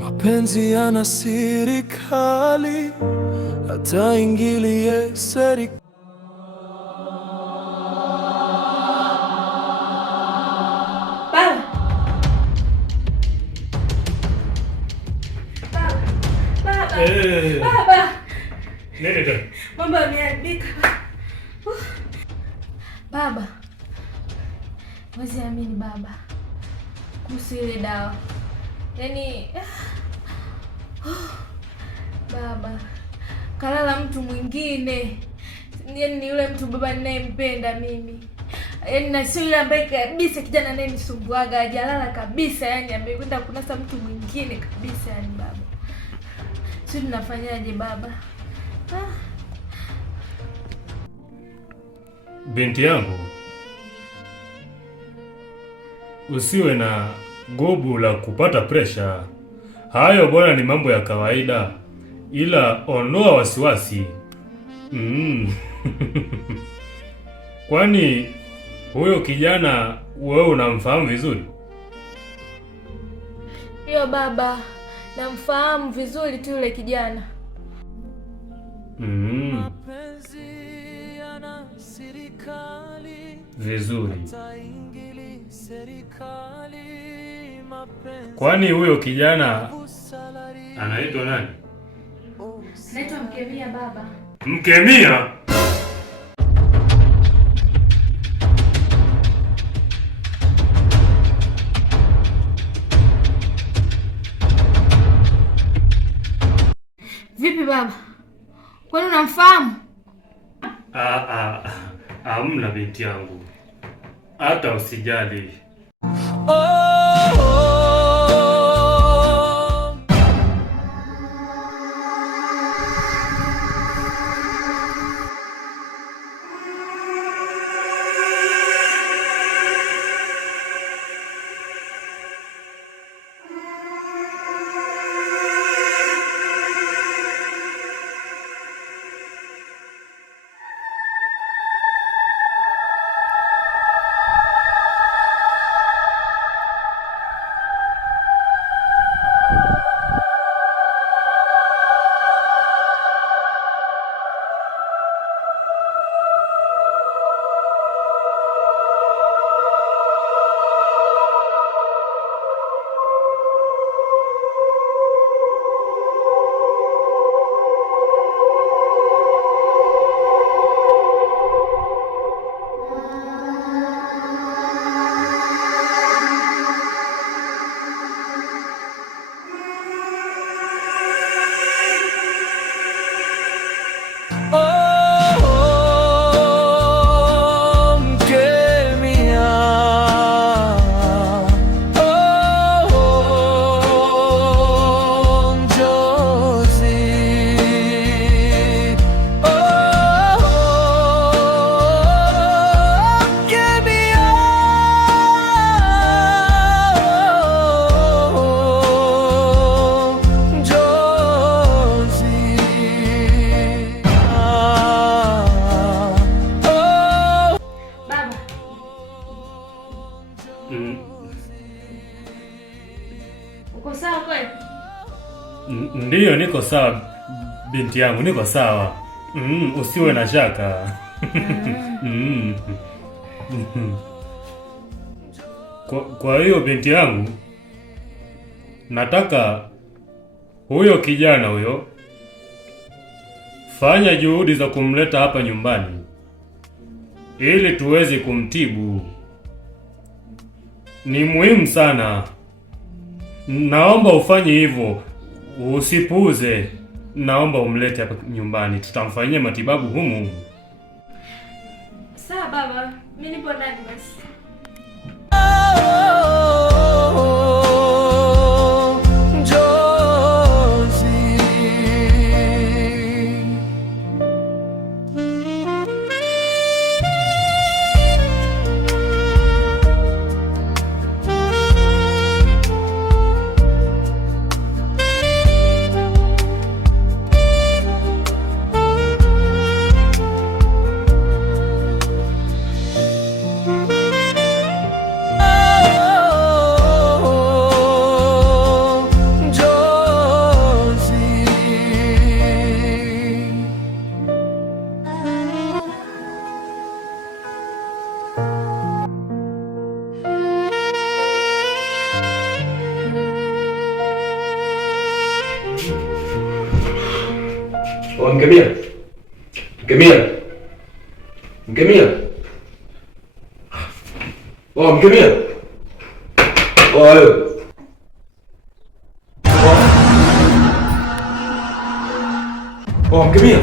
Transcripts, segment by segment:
Mapenzi yana siri kali, hata ingilie serikali. Baba. Nini tena? Mambo yameharibika. Baba. Mwezi amini baba. Kuhusu ile dawa. Yaani baba. Kalala mtu mwingine. Yaani ni yule mtu baba ninayempenda mimi. Yaani na sio yule ambaye kabisa kijana anayenisumbua, hajalala kabisa, yaani amekwenda kunasa mtu mwingine kabisa, yaani baba. Sisi tunafanyaje baba? Binti yangu, usiwe na gobu la kupata presha. Hayo bwana ni mambo ya kawaida, ila ondoa wasiwasi. Kwani huyo kijana wewe unamfahamu vizuri? Hiyo baba, namfahamu vizuri tu yule kijana. Vizuri. Kwani huyo kijana anaitwa nani? Anaitwa Mkemia baba. Mkemia? Vipi baba? Kwani unamfahamu? Hamna binti yangu. Hata usijali. Uko sawa kweli? Ndiyo, niko sawa binti yangu, niko sawa. Usiwe na shaka. Kwa hiyo binti yangu, nataka huyo kijana huyo, fanya juhudi za kumleta hapa nyumbani ili tuweze kumtibu. Ni muhimu sana. Naomba ufanye hivyo, usipuuze. Naomba umlete hapa nyumbani, tutamfanyia matibabu humu. Sawa baba, mimi nipo ndani basi. Mkemia. Mkemia. Mkemia. Mkemia. Wewe. Mkemia.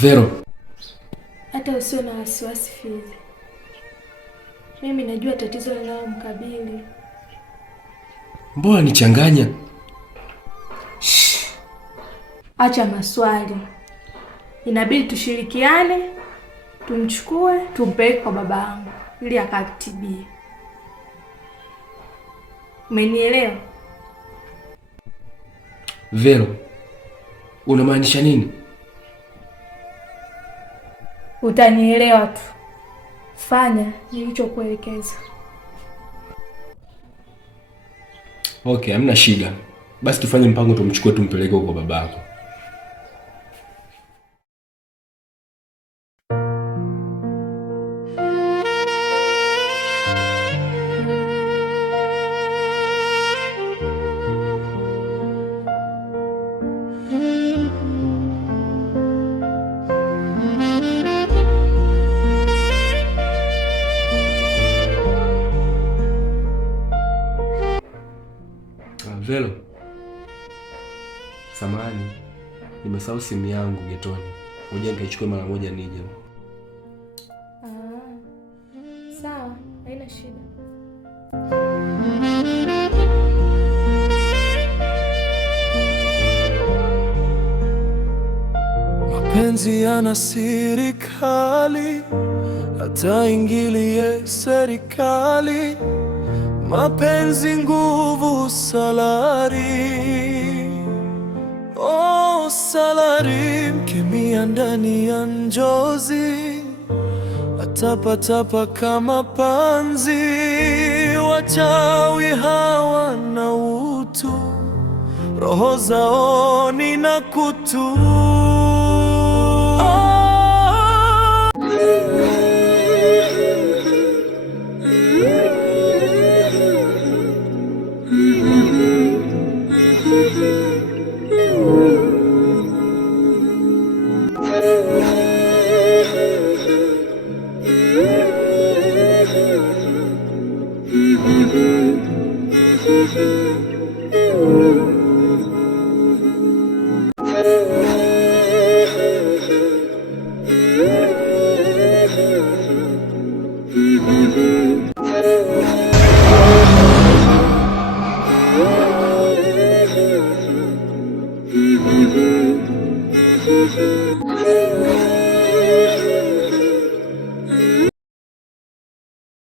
Vero, hata usio na wasiwasi Fizi. Mimi najua tatizo linalomkabili. mbona nichanganya? Acha maswali. Inabidi tushirikiane, tumchukue, tumpeleke kwa baba yangu ili akatibie. Umenielewa? Vero, unamaanisha nini? Utanielewa tu. Fanya nilichokuelekeza. Okay, hamna shida. Basi tufanye mpango, tumchukue tumpeleke kwa babako. Vero, samahani, nimesahau simu yangu getoni. Ngoja nikaichukue mara moja nije. Sawa, haina shida. Mapenzi yana siri kali, hata ingilie serikali. Mapenzi nguvu salari, oh salari. Mkemia ndani ya njozi, atapatapa kama panzi. Wachawi hawana utu, roho zao ni na kutu.